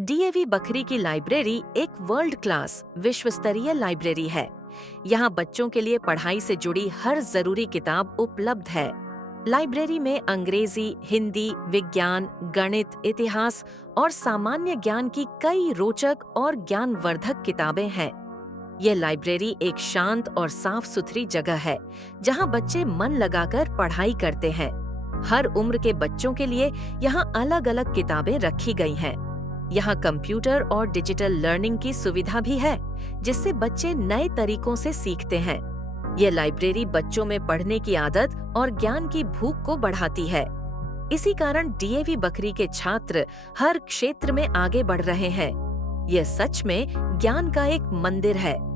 DAV Bakhri की library एक world class विश्व स्तरीय लाइब्रेरी है। यहाँ बच्चों के लिए पढ़ाई से जुड़ी हर जरूरी किताब उपलब्ध है। लाइब्रेरी में अंग्रेजी, हिंदी, विज्ञान, गणित, इतिहास और सामान्य ज्ञान की कई रोचक और ज्ञानवर्धक किताबें हैं। यह लाइब्रेरी एक शांत और साफ सुथरी जगह है, जहाँ बच्चे मन लगाकर पढ़ाई करते हैं। हर उम्र के बच्चों के लिए यहाँ अलग-अलग किताबें रखी गई हैं। यहाँ कंप्यूटर और डिजिटल लर्निंग की सुविधा भी है, जिससे बच्चे नए तरीकों से सीखते हैं। ये लाइब्रेरी बच्चों में पढ़ने की आदत और ज्ञान की भूख को बढ़ाती है। इसी कारण डीएवी बखरी के छात्र हर क्षेत्र में आगे बढ़ रहे हैं। यह सच में ज्ञान का एक मंदिर है।